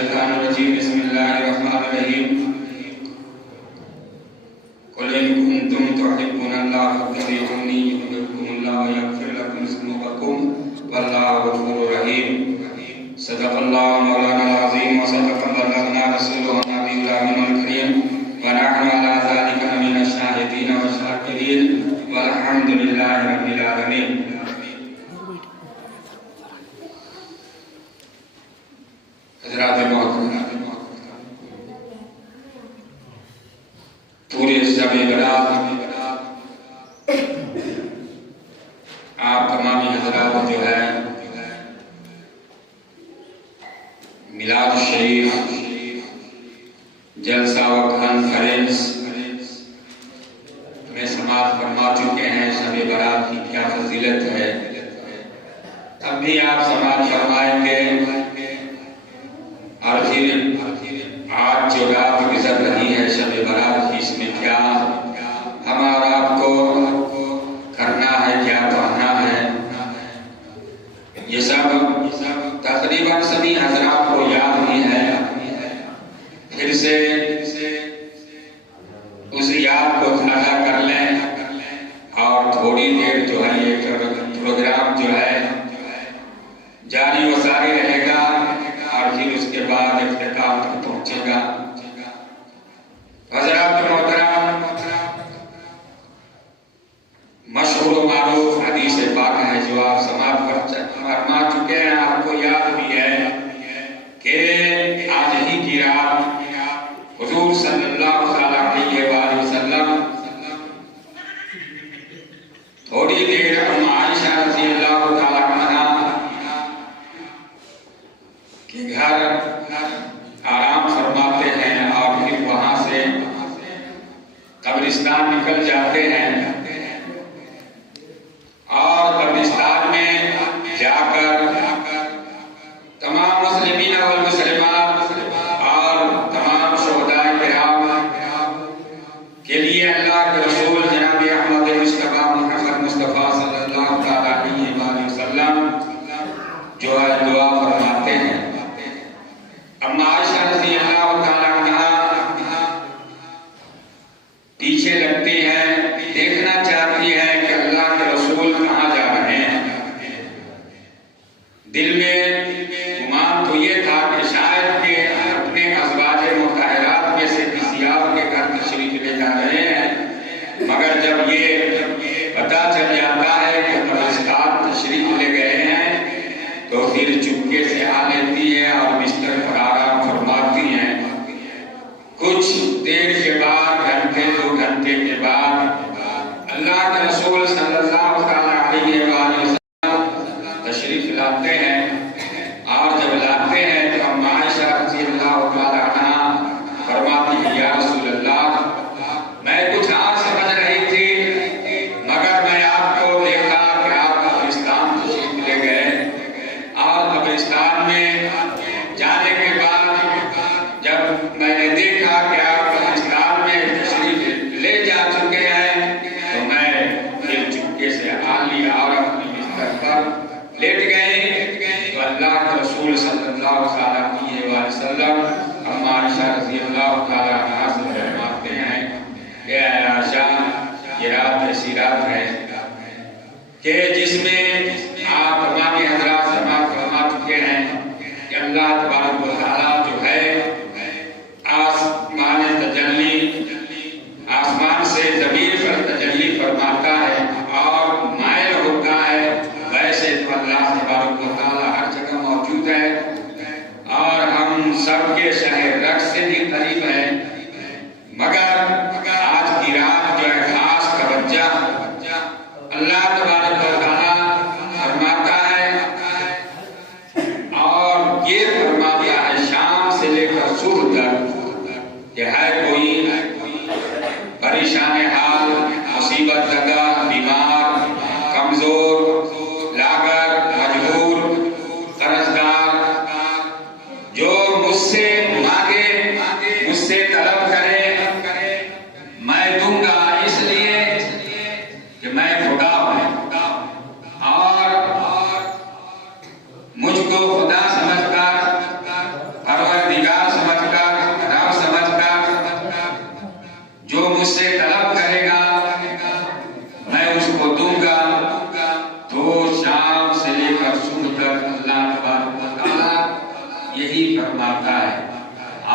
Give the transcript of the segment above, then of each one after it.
الشیطان الرجیم بسم اللہ الرحمن الرحیم قل ان کنتم تحبون اللہ فاتبعونی یحببکم اللہ ویغفر لکم ذنوبکم واللہ غفور رحیم صدق اللہ مولانا العظیم وصدق بلغنا رسولہ النبی الامین الکریم ونحن علی ذلک من الشاہدین والشاکرین والحمد للہ رب العالمین۔ حضرات محترم، پورے شب برات آپ تمامی حضرات جو ہے میلاد الشریف جلسہ و کانفرنس میں سماعت فرما چکے ہیں۔ شب برات کی کیا فضیلت ہے، اب بھی آپ سماعت فرمائیں گے۔ اور پھر آج جو رات گزر رہی ہے شب برات کی، اس میں کیا ہمارا آپ کو کرنا ہے، کیا پڑھنا ہے، یہ سب تقریباً سبھی حضرات کو یاد ہی ہے۔ پھر سے اس یاد کو تازہ کر لیں اور تھوڑی دیر جو ہے یہ پروگرام جو ہے جاری و ساری رہے گا اور پھر اس کے بعد اختتام تک پہنچے گا۔ حضرات محترم، مشہور و معروف حدیث پاک ہے جو آپ سماعت فرما چکے ہیں، آپ کو یاد بھی ہے کہ آج ہی کی رات حضور صلی اللہ علیہ وآلہ وسلم تھوڑی دیر ام عائشہ رضی اللہ تعالی عنہا کے گھر آرام فرماتے ہیں اور پھر وہاں سے قبرستان نکل جاتے ہیں اور قبرستان میں جا کر تمام مسلمین والمسلمات اور تمام شہداء کرام کے لیے اللہ کے رسول جناب احمد مصطفیٰ محمد مصطفیٰ صلی اللہ علیہ وآلہ وسلم جو ہے دعا فرماتے ہیں۔ اما عائشہ رضی اللہ تعالی عنہا پیچھے لگتی ہیں، دیکھنا چاہتی ہے کہ اللہ کے رسول کہاں جا رہے ہیں۔ دل میں گمان تو یہ تھا کہ شاید کہ اپنے ازواج مطہرات میں سے کسی اور کے گھر تشریف لے جا رہے ہیں، مگر جب یہ پتہ چل جاتا ہے کہ قبرستان تشریف لے گئے ہیں تو پھر چپکے سے آ لیتی ہے اور بستر پر آرام فرماتی ہیں۔ کچھ دیر کے بعد، گھنٹے دو گھنٹے کے بعد اللہ کے رسول صلی اللہ علیہ وآلہ وسلم تشریف لاتے ہیں اور جب لاتے ہیں تو ام عائشہ رضی اللہ تعالی عنہا فرماتی ہے یا رسول اللہ، میں کچھ اور سمجھ رہی تھی مگر میں آپ کو دیکھا کہ آپ قبرستان تشریف لے گئے اور قبرستان میں جانے کے بعد جب میں نے دیکھا کہ آپ قبرستان میں تشریف لے جا چکے ہیں تو میں پھر چپکے سے آ لیا اور اپنے بستر پر لیٹ گئے۔ تو اللہ کے رسول صلی اللہ علیہ وآلہ وسلم اما عائشہ رضی اللہ تعالی عنہا سے فرماتے ہیں کہ اے عائشہ، یہ رات ایسی رات ہے کہ جس میں آپ تمام حضرات سماعت فرما چکے ہیں کہ اللہ تبارک و تعالیٰ جو ہے آسمان سے زمین پر تجلی فرماتا ہے اور مائل ہوتا ہے۔ ویسے تو اللہ تبارک و تعالیٰ ہر جگہ موجود ہے اور ہم سب کے شہر رگ سے بھی قریب ہے، مگر آج کی رات جو ہے خاص توجہ اللہ تبارک و تعالیٰ فرماتا ہے اور یہ فرماتا ہے شام سے لے کر صبح تک کہ ہے کوئی پریشان حال، مصیبت زدہ، بیمار، کمزور، لاغر، مجبور، قرضدار، جو مجھ سے مانگے، مجھ سے طلب کرے، میں دوں گا، اس لیے کہ میں خدا ہوں اور مجھ کو خدا سمجھ کر پروردگار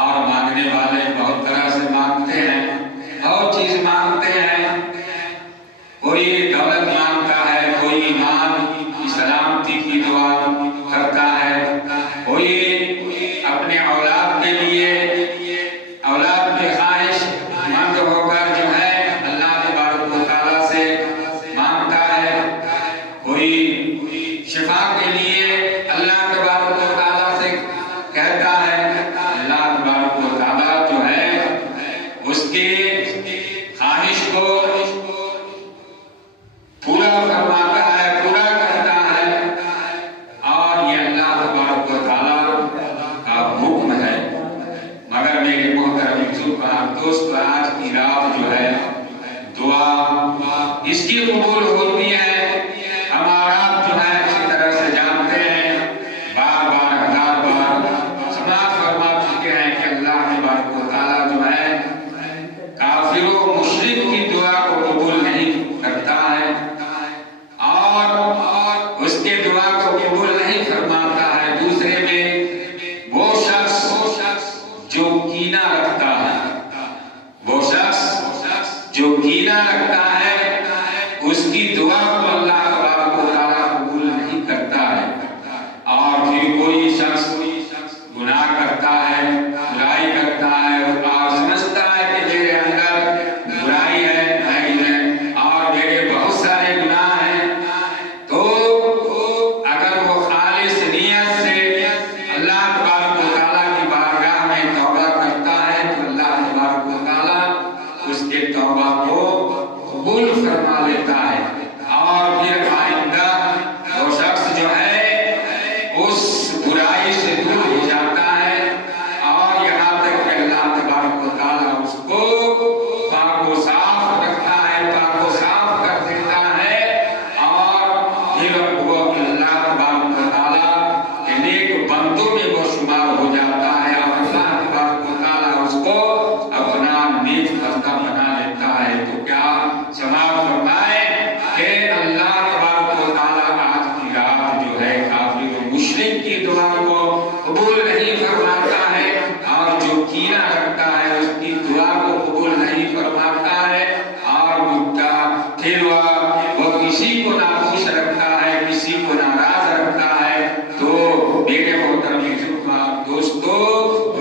اور مانگنے والے بہت طرح سے مانگتے ہیں، بہت چیز مانگتے ہیں، کوئی دولت مانگتا ہے، کوئی ایمان کی سلامتی کی دعا کرتا ہے، کوئی اپنے اولاد کے لیے اولاد کی خواہش مند ہو کر جو ہے اللہ تبارک و تعالیٰ سے مانگتا ہے، کوئی شفا کے لیے اللہ تبارک و تعالیٰ سے کہتا ہے، اللہ تبارک و تعالیٰ جو ہے اس کی خواہش کو پورا فرماتا ہے، پورا کرتا ہے، اور یہ اللہ تبارک و تعالیٰ کا حکم ہے۔ مگر میرے محترم دوست، آج کی رات جو ہے دعا اس کی قبول ہوتی ہے۔ ہمارا جو ہے اسی طرح سے جانتے ہیں، بار بار ہزار بار سماعت فرما چکے ہیں کہ اللہ تبارک و تعالیٰ جو ہے کافر و مشرک کی دعا کو قبول نہیں کرتا ہے، اور اس کے دعا کو قبول نہیں فرماتا ہے۔ دوسرے میں وہ شخص جو کینہ رکھتا ہے، وہ شخص جو کینہ رکھتا ہے، اس کی دعا کو اللہ تبارک و تعالیٰ قبول نہیں کرتا ہے۔ اور پھر کوئی شخص گناہ کرتا ہے، برائی کرتا ہے، اور سمجھتا ہے کہ میرے اندر برائی ہے، اور میرے بہت سارے گناہ ہیں، تو اگر وہ خالص نیت سے اللہ تبارک و تعالیٰ کی بارگاہ میں توبہ کرتا ہے تو اللہ تبارک و تعالیٰ اس کے توبہ کو قبول فرما لیتا ہے، اور پھر آئندہ وہ شخص جو ہے اس برائی سے دور ہو جاتا ہے، اور یہاں تک کہ اللہ تبارک و تعالیٰ اس کو پاک و صاف رکھتا ہے، پاک و صاف کر دیتا ہے، اور پھر وہ اللہ تبارک و تعالیٰ کے نیک بندوں میں وہ شمار ہو جاتا ہے، اور اللہ تبارک و تعالیٰ اس کو اپنا نیک بندہ بنا لیتا ہے۔ تو کیا سماعت فرمائے کہ اللہ تبارک و تعالیٰ آج کی رات جو ہے کافر و مشرک کی دعا کو قبول نہیں فرماتا ہے، اور جو کینہ رکھتا ہے اس کی دعا کو قبول نہیں فرماتا ہے، اور پھر وہ کسی کو ناخوش رکھتا ہے، کسی کو ناراض رکھتا ہے، تو میرے محترم دوستو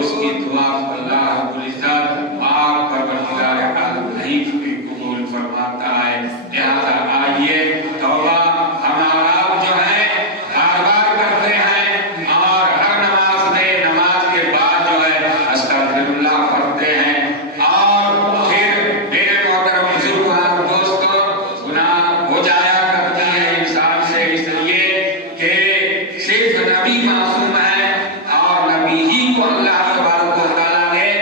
اس کی دعا کو اللہ رب العزت پاک پروردگار عالم نہیں قبول فرماتا ہے۔ لہذا آئیے توبہ ہمارا جو ہے بار بار کرتے ہیں، اور ہر نماز میں نماز کے بعد جو ہے استغفر اللہ پڑھتے ہیں، اور پھر میرے محترم بزرگان دوستو گناہ ہو جایا کرتی ہے انسان سے، اس لیے کہ صرف نبی معصوم ہے، اور نبی ہی کو اللہ تبارک و تعالیٰ نے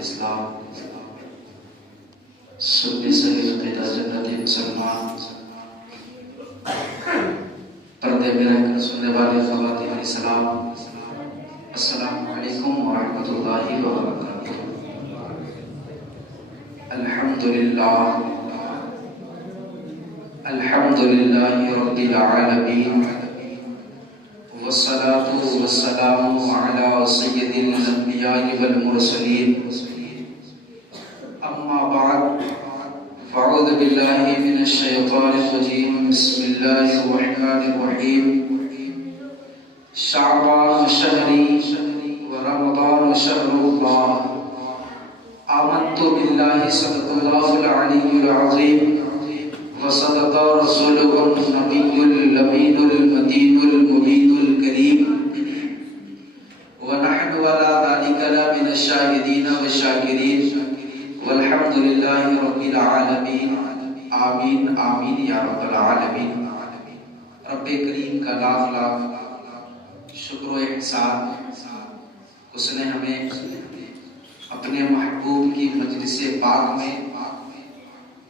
الاسلام سنی صحیح عقیدہ جنتی مسلمان پردے میں رہ کر سننے والے خواتین اسلام، السلام علیکم ورحمۃ اللہ وبرکاتہ۔ الحمدللہ الحمدللہ رب العالمین، والصلاة والسلام علی سید الانبیاء والمرسلین، اما بعد فاعوذ باللہ من الشیطان الرجیم، بسم اللہ الرحمن الرحیم۔ شعبان شہری ورمضان شہر اللہ، آمنت باللہ صدق اللہ العلی العظیم وصدق رسوله النبی الامین المتین المبین الکریم، ونحن على ذلك لمن الشاهدین والشاکرین، والحمد للہ رب العالمین، آمین آمین یا رب العالمین۔ رب کریم کا لاکھ لاکھ شکر و احسان، اس نے ہمیں اپنے محبوب کی مجلس پاک میں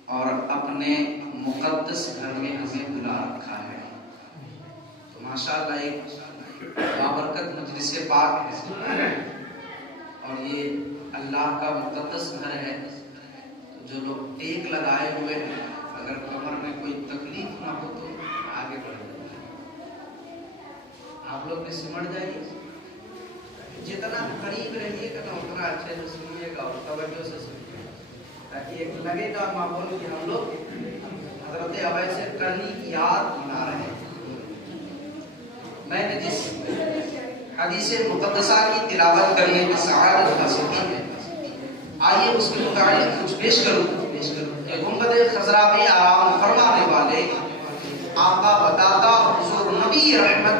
اور اپنے مقدس گھر میں ہمیں بلا رکھا ہے۔ تو ماشاءاللہ ایک بابرکت مجلس پاک ہے اور یہ اللہ کا مقدس گھر ہے۔ تو جو لوگ ٹیک لگائے ہوئے ہیں، اگر کمر میں کوئی تکلیف نہ ہو تو آگے بڑھ جائیں، آپ لوگ بھی سمجھ جائیے، جتنا قریب رہیے گا نا اتنا اچھے سے سنیے گا اور توجہ سے سنیے گا، تاکہ ایک لگے گا ماحول کہ ہم لوگ حضرت اویس کرنی کی یاد منا رہے ہیں۔ میں نے جس حدیث مقدسہ کی تلاوت کرنے کی سعادت حاصل کی ہے، آئیے اس کے متعلق کچھ پیش کروں۔ گنبد خضرا میں آرام فرمانے والے آقا بتاتا حضور نبی رحمت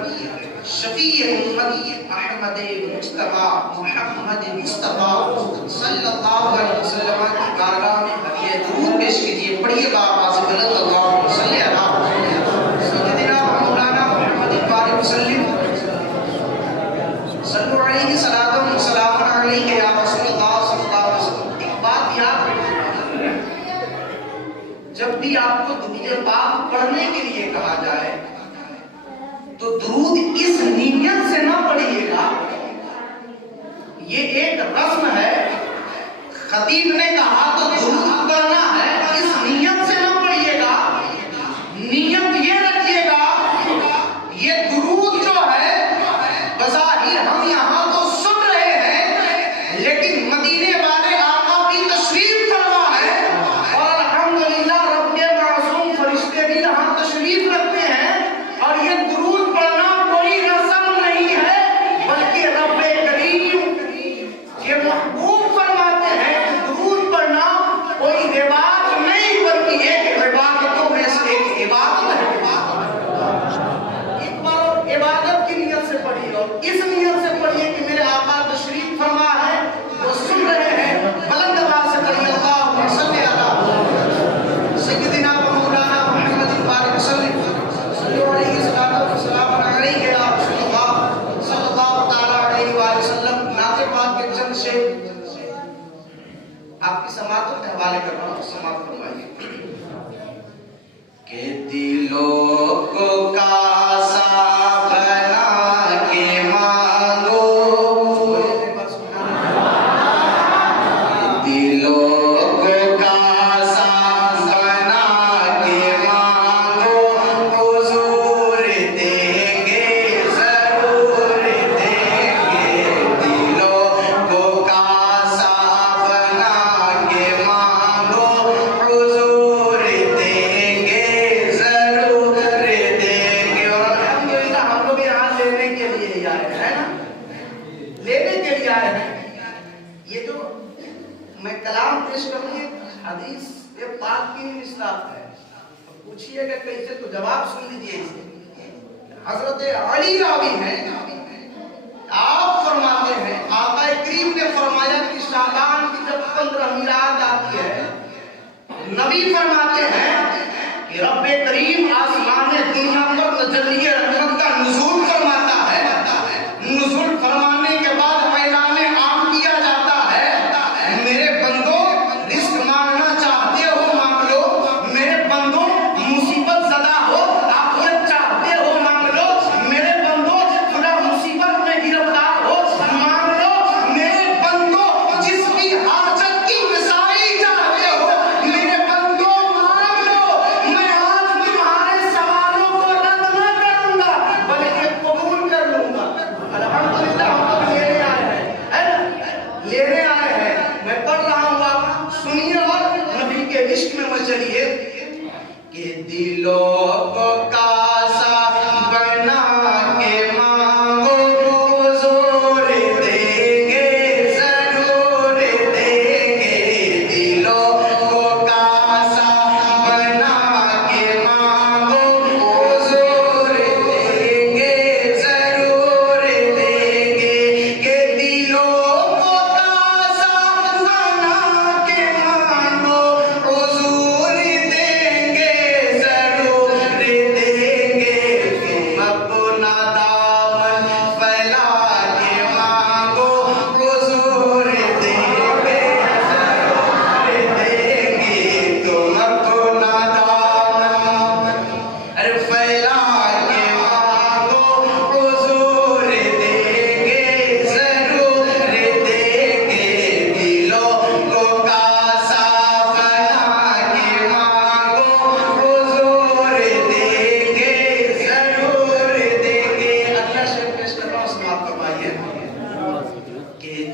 شفیع امتی احمد مجتبی محمد مصطفیٰ صلی اللہ علیہ وسلم کی بارگاہ میں ہدیہ درود پیش کیجیے۔ پڑھیے گا آواز بلند، اللہم صلی علی سیدنا مولانا محمد وآلہ وسلم، صلو علیہ صلاۃ و سلام علیہ یا رسول اللہ صلی اللہ علیہ وسلم۔ ایک بات یاد رکھیے، جب بھی آپ کو درود پاک پڑھنے کے لیے کہا جائے تو درود اس نیت سے نہ پڑھیے گا، یہ ایک رسم ہے، خطیب نے کہا تو درود پڑھنا ہے، اس نیت سے نہ پڑھیے گا۔ نیت یہ رکھیے گا، یہ درود جو ہے بظاہر ہم یہاں تو سن رہے ہیں، لیکن مدینے والے آقا کی تشریف فرما ہے، اور الحمدللہ رب کے معصوم فرشتے بھی یہاں تشریف رکھتے ہیں، اور یہ درود پڑھنا کوئی رسم نہیں ہے، بلکہ رب کریم یہ محبوب فرماتے ہیں کہ درود پڑھنا کوئی عبادت نہیں بلکہ ایک عبادتوں میں سے ایک عبادت ہے۔ ایک بار اور عبادت کی نیت سے پڑھیے اور اس نیت سے پڑھیے کہ میرے آقا تشریف فرما ہے، وہ سن رہے ہیں، بلند آواز سے پڑھیے اللہم صلی علی سیدنا مولانا محمد وآلہ وسلم، صلی علیہ الصلوۃ والسلام علیہ یا رسول اللہ صلی اللہ تعالی علیہ وآلہ وسلم۔ نعت پاک کے چند شعر آپ کی سماعتوں کے حوالے کر رہا ہوں، سماعت فرمائیے۔ کہ دلوں کو کاسا بنا کے مانگو، دلوں کو کاسا بنا کے مانگو، حضور دیں گے ضرور دیں گے، دلوں کو کاسا بنا کے مانگو، حضور دیں گے ضرور دیں گے۔ اور الحمدللہ ہم لوگ یہاں لینے کے لیے ہی آئے ہیں نا، لینے کے لیے آئے ہیں۔ یہ جو میں کلام پیش کروں یہ حدیث یہ پاک کی اصلاح ہے، پوچھئے کہ کیسے، تو جواب سن لیجئے اس کے۔ حضرت علی راوی ہیں، آپ فرماتے ہیں آقا کریم نے فرمایا کہ شعبان کی جب 15 میلاد آتی ہے، نبی فرماتے ہیں کہ رب کریم آسمان دنیا پر تجلی رحمت کا نزول فرماتا ہے، نزول فرمانے کے بعد اعلان عام کیا جاتا ہے،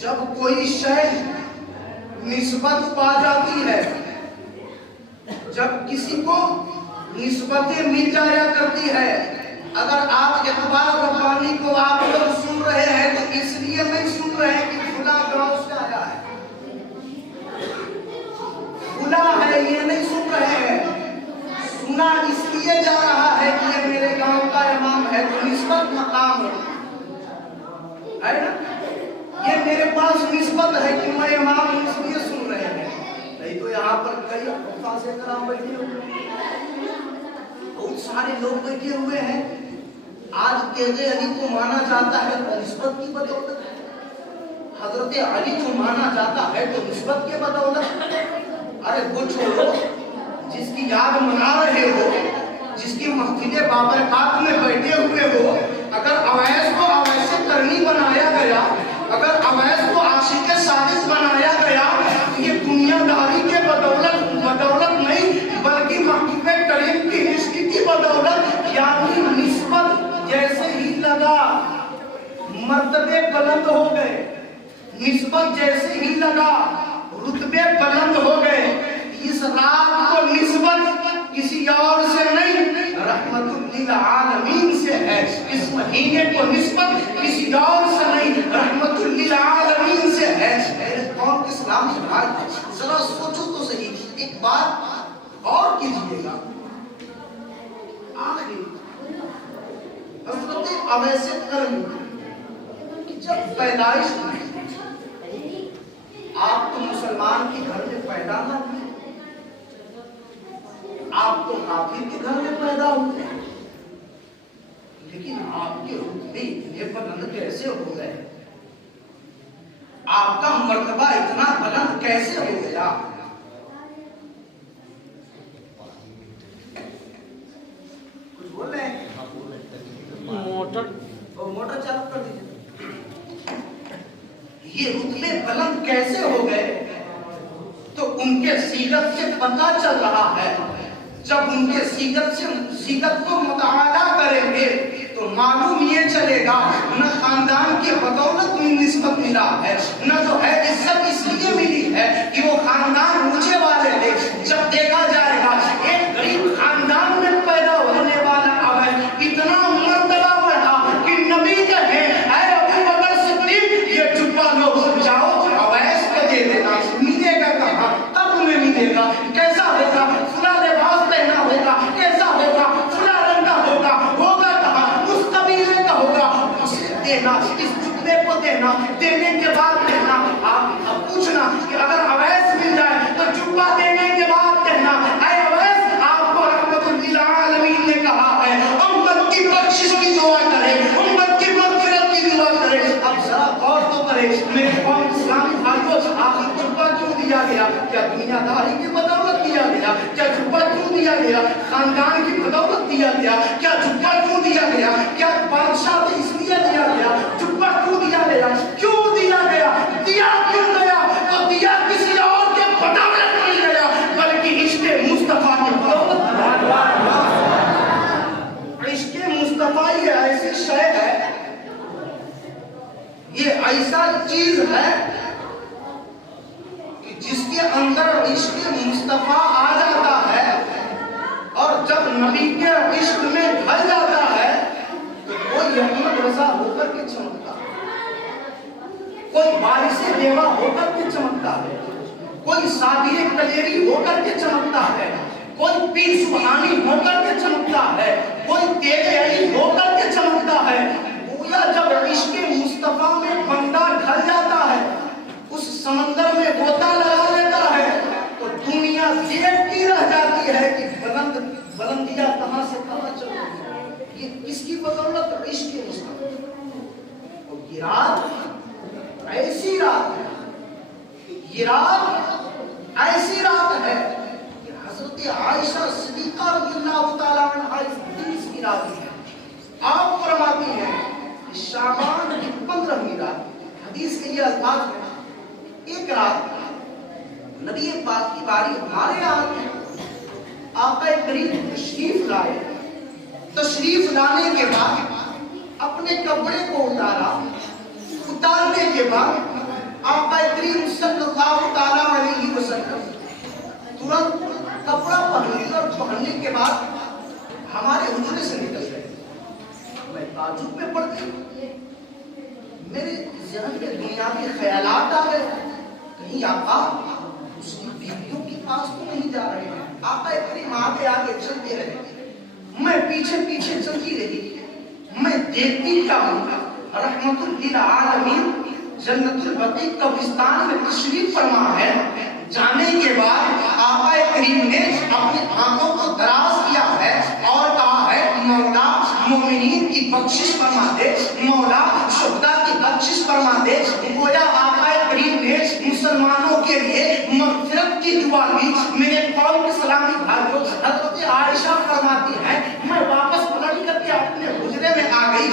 جب کوئی شے نسبت پا جاتی ہے، جب کسی کو نسبتیں مل جایا کرتی ہے، اگر آپ اخبار ربانی کو آپ لوگ سن رہے ہیں تو اس لیے نہیں سن رہے ہیں کہ فلاں گاؤں سے آیا ہے، فلاں ہے، یہ نہیں سن رہے ہیں، سنا اس لیے جا رہا ہے کہ یہ میرے گاؤں کا امام ہے، تو نسبت مقام ہے نا، یہ میرے پاس نسبت ہے کہ میں امام ہوں اس لیے سن رہے ہیں، نہیں تو یہاں پر کئی حفاظ کرام بیٹھے ہوئے ہیں، بہت سارے لوگ بیٹھے ہوئے ہیں، آج تیغ علی کو مانا جاتا ہے تو نسبت کی بدولت، حضرت علی کو مانا جاتا ہے تو نسبت کے بدولت، ارے وہ چھوڑو، جس کی یاد منا رہے ہو، جس کی محفل بابرکات میں بیٹھے ہوئے ہو، اگر اویس کو اویس کرنی بنایا گیا، اگر اویس کو عاشق صادق بنایا گیا، تو یہ دنیا داری کے بدولت نہیں بلکہ محبوب کریم کی عشق کی بدولت، یعنی نسبت جیسے ہی لگا مرتبے بلند ہو گئے، نسبت جیسے ہی لگا رتبے بلند ہو گئے، اس رات کو نسبت کسی اور سے نہیں رحمت للعالمین سے ہے، اس مہینے کو نسبت کسی اور سے نہیں رحمت للعالمین سے ہے۔ میرے قوم کے اسلامی بھائی ذرا سوچو تو صحیح، ایک بات اور کیجئے گا، آخری حضرت اویس کرنی کی جب پیدائش ہوئی، آپ تو مسلمان کے گھر میں پیدا نہ ہوئے، آپ تو کافر کے گھر میں پیدا ہوئے، لیکن آپ کے رتبے اتنے بلند کیسے ہو گئے؟ آپ کا مرتبہ اتنا بلند کیسے ہو گیا؟ کچھ بول رہے ہیں؟ موٹر چالو کر دیجیے۔ یہ رتبے بلند کیسے ہو گئے؟ تو ان کے سیرت سے پتہ چل رہا ہے، جب ان کے سیرت کو مطالعہ کریں گے تو معلوم یہ چلے گا نہ خاندان کے بدولت میں نسبت ملا ہے، نہ جو ہے عزت اس لیے ملی ہے کہ وہ خاندان اونچے والے تھے۔ جب دیکھا جائے گا ایک غریب خاندان میں پیدا ہونے والا اویس اتنا مرتبہ بڑھا کہ نبی کہے اے ابو بکر صدیق یہ جبہ لو، جاؤ اویس کو دے دینا، ملے گا کہاں، کب میں ملے گا، کیسا ہوگا، فلاں لباس پہنا ہوگا، کیسا ہوگا، فلاں رنگ کا ہوگا، ہوگا کہاں، اس قبیلے کا ہوگا، اسے دینا، اس جبے کو دینا، دینے کے بعد کہنا، آپ اب پوچھنا کہ اگر اویس مل جائے تو جبہ دینے کے بعد کہنا اے اویس آپ کو رحمت للعالمین نے کہا ہے امت کی بخشش کی دعا کرے، امت کی مغفرت کی دعا کرے۔ اب ذرا غور تو کرے میرے قوم اسلامی بھائیوں، آخر جبہ کیوں دیا گیا؟ کیا دنیا داری کی بدولت دیا گیا؟ کیا جبہ کیوں دیا گیا؟ خاندان کی بدولت دیا گیا؟ کیا جبہ کیوں دیا گیا؟ کیا بادشاہ کو اس لیے دیا گیا؟ جبہ کیوں دیا گیا؟ کیوں دیا گیا؟ دیا کیوں گیا؟ تو دیا کسی اور کے بدولت نہیں گیا بلکہ عشق مصطفیٰ کے بدولت دیا۔ عشق مصطفیٰ یہ ایسی شے ہے، یہ ایسا چیز ہے کہ جس کے اندر عشق مصطفیٰ آ جاتا ہے اور جب نبی کے عشق میں ڈھل جاتا ہے تو کوئی احمد رضا ہو کر کے چمکتا ہے، کوئی بارش بیوہ ہو کر کے چمکتا ہے، کوئی صابر کلیری ہو کر کے چمکتا ہے، کوئی پیر سبحانی ہو کر کے چمکتا ہے، کوئی تیغ علی ہو کر کے چمکتا ہے۔ گویا جب عشق مصطفیٰ میں بندہ ڈھل جاتا ہے، اس سمندر میں غوطہ لگا لیتا ہے تو دنیا دیکھتی رہ جاتی ہے کہ بلندیاں کہاں سے کہاں چل رہی ہیں، یہ کس کی بدولت؟ عشق مصطفیٰ۔ اور یہ رات ایسی رات ہے، یہ رات ایسی رات ہے کہ حضرت عائشہ صدیقہ رضی اللہ تعالیٰ عنہا اس حدیث کی راوی ہے، آپ فرماتی ہیں کہ شعبان کی 15ویں رات، حدیث کے یہ الفاظ ہیں، ایک رات نبی پاک کی باری ہمارے یہاں آقا کریم تشریف لائے، تشریف لانے کے بعد اپنے کپڑے کو اتارا، کے بعد آقا کریم صلی اللہ تعالی علیہ وسلم ترنت کپڑا پہننے اور پہننے کے بعد ہمارے حجرے سے نکل گئے. میں تعجب میں پڑ گئی. میرے ذہن میں دنیاوی خیالات آ گئے. کہیں آقا اس کی بیویوں کے پاس تو نہیں جا رہے ہیں. آقا کریم آگے آگے چلتے رہے, میں پیچھے پیچھے چلتی رہی. میں دیکھتی کیا ہوں, رحمت للعالمین جنت البقیع قبرستان میں تشریف فرما ہے. جانے کے بعد آقا کریم نے اپنی آنکھوں کو دراز کیا ہے اور کہا ہے مولا مومنین کی بخشش فرما دے, مولا شہداء کی بخشش فرما دے. گویا آقا کریم نے مسلمانوں کے لیے مغفرت کی دعا کی. میرے قوم کے سلامی بھائیوں, حضرت عائشہ فرماتی ہیں میں واپس پلٹ کر کے اپنے حجرے میں آ گئی.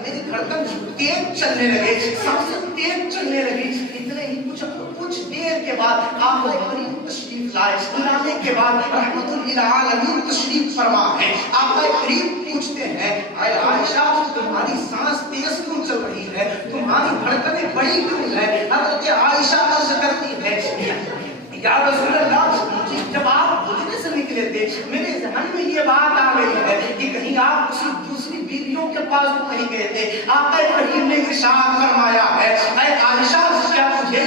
میری دھڑکن تیز چلنے لگے, سب سے تیز چلنے لگی. اتنے ہی کچھ دیر کے بعد آقا کریم تشریف لائے. لانے کے بعد رحمت للعالمین تشریف فرما ہے. آقا کریم پوچھتے ہیں اے عائشہ تمہاری سانس تیز کیوں چل رہی ہے, تمہاری دھڑکنیں بڑی کیوں ہے؟ حضرت عائشہ عرض کرتی ہے یا رسول اللہ مجھے جب آپ حجرے سے نکلے تھے میرے ذہن میں یہ بات آ گئی ہے کہ کہیں آپ کسی دوسری بیویوں کے پاس تو نہیں گئے تھے. آقا کریم نے ارشاد فرمایا ہے اے عائشہ کیا تجھے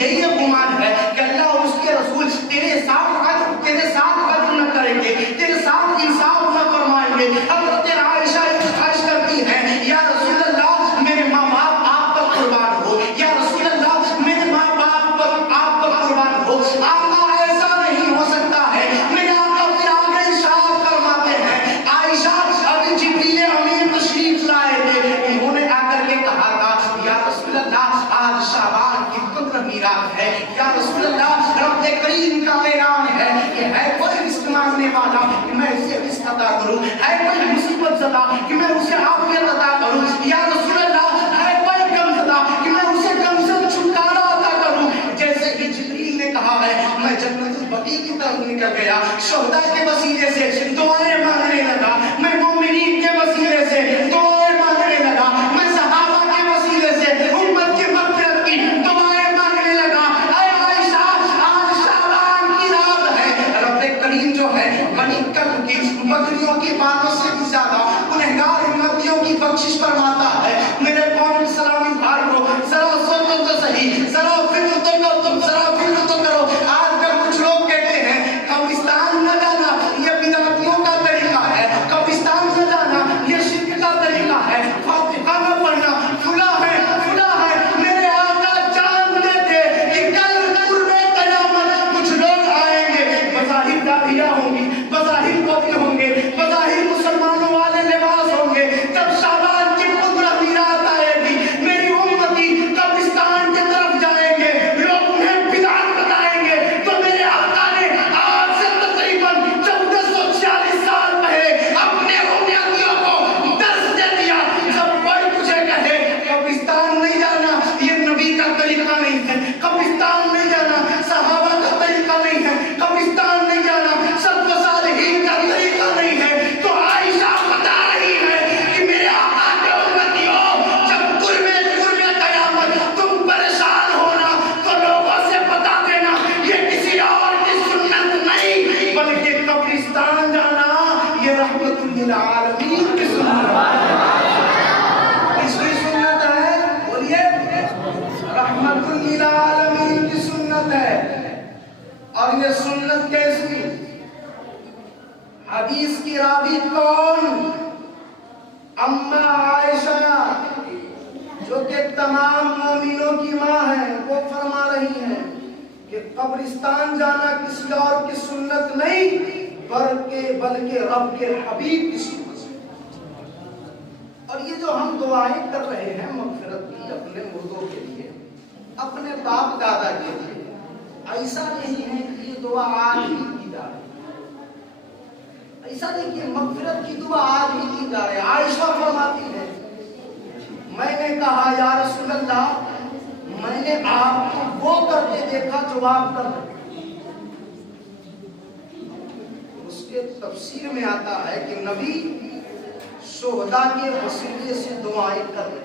یہ گمان ہے کہ اللہ اور اس کے رسول تیرے ساتھ عدل نہ کریں گے, تیرے ساتھ انصاف نہ فرمائیں گے؟ حضرت عائشہ خواہش کرتی ہیں یا رسول اللہ میرے ماں باپ آپ پر قربان ہو, یا رسول اللہ میرے ماں باپ پر آپ پر قربان ہو. آقا ایسا نہیں ہو سکتا ہے. میرے آقا پھر آگے ارشاد فرماتے ہیں عائشہ ابھی جبریل امین تشریف لائے تھے, انہوں نے آ کر کے کہا تھا یا رسول اللہ آج شعبان کی 15 میرات ہے, یا رسول اللہ رب کریم کا اعلان ہے کہ ہے کوئی رزق مانگنے والا کہ میں اسے رزق عطا کروں, ہے کوئی مصیبت زدہ کہ میں اسے عافیت عطا کروں, یا رسول اللہ ہے کوئی غم زدہ کہ میں اسے غم سے چھٹکارا عطا کروں. جیسے کہ جبریل نے کہا ہے میں جنت البقیع کی طرف نکل گیا, شہداء کے وسیلے سے دعائیں مانگنے لگا, میں مومنین کے وسیلے سے دعائیں مانگنے لگا, میں صحابہ کے وسیلے سے امت کی مغفرت کی دعائیں مانگنے لگا. اے عائشہ آج شعبان کی رات ہے, رب کریم جو ہے بنی کرم کی بکریوں کی باتوں سے بھی زیادہ گنہگار امتیوں کی بخشش فرماتا ہے. میرے قوم سلامی بھائی کو ذرا سنو تو صحیح, ذرا فکر تو کرو, تم ذرا فکر تو کرو. آج کل کچھ لوگ کہتے ہیں قبرستان نہ جانا یہ بدعتیوں کا طریقہ ہے, قبرستان نہ جانا یہ شرک کا طریقہ ہے, فاتحہ نہ پڑھنا فلاں ہے فلاں ہے. میرے آقا جانتے تھے کہ کل قرب قیامت کچھ لوگ آئیں گے, بظاہر داڑھیاں ہوں گی, بظاہر ٹوپی ہوں گے, بظاہر مسلمانوں والے لباس ہوں گے. جب شعبان کی 15 میرات آئے گی میری امتی قبرستان کی طرف جائیں گے, لوگ انہیں بدعت بتائیں گے. تو میرے آقا نے آج سے تقریباً 1446 سال پہلے اپنے امتیوں کو درس دے دیا. جب کوئی تجھے کہے قبرستان نہیں جانا یہ نبی کا طریقہ نہیں ہے, قبرستان نہیں جانا صحابہ کا طریقہ نہیں ہے, قبرستان نہیں جانا سلف صالحین کا طریقہ نہیں ہے, تو عائشہ بتا رہی ہے کہ میرے آقا کے امتیوں جب قرب قیامت تم پریشان ہونا تو لوگوں سے بتا دینا یہ کسی اور کی سنت نہیں بلکہ قبرستان جانا یہ رحمت للعالمین کی سنت ہے. اس کی سنت ہے, بولیے رحمت للعالمین کی سنت ہے. اور یہ سنت کیسی؟ حدیث کی راوی کون؟ اما عائشہ جو کہ تمام مومنوں کی ماں ہے, وہ فرما رہی ہیں کہ قبرستان جانا کسی اور کی سنت نہیں بلکہ رب کے حبیب کی سنت ہے. اور یہ جو ہم دعائیں کر رہے ہیں مغفرت کی اپنے مردوں کے لیے, اپنے باپ دادا کے لیے, ایسا نہیں ہے کہ یہ دعا آج ہی کی جا رہی ہے, ایسا نہیں کہ مغفرت کی دعا آج ہی کی جا رہی ہے. عائشہ فرماتی ہے میں نے کہا یا رسول اللہ میں نے آپ کو وہ کرتے دیکھا جو آپ کر رہے. اس کے تفسیر میں آتا ہے کہ نبی شہداء کے وسیلے سے دعائیں کر رہے.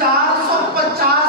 450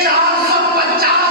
450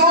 2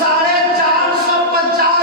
450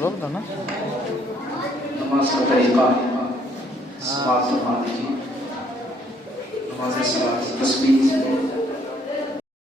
روک دو نا نماز کا طریقہ سماعت فرما دیجیے. نماز سماعت تسبیح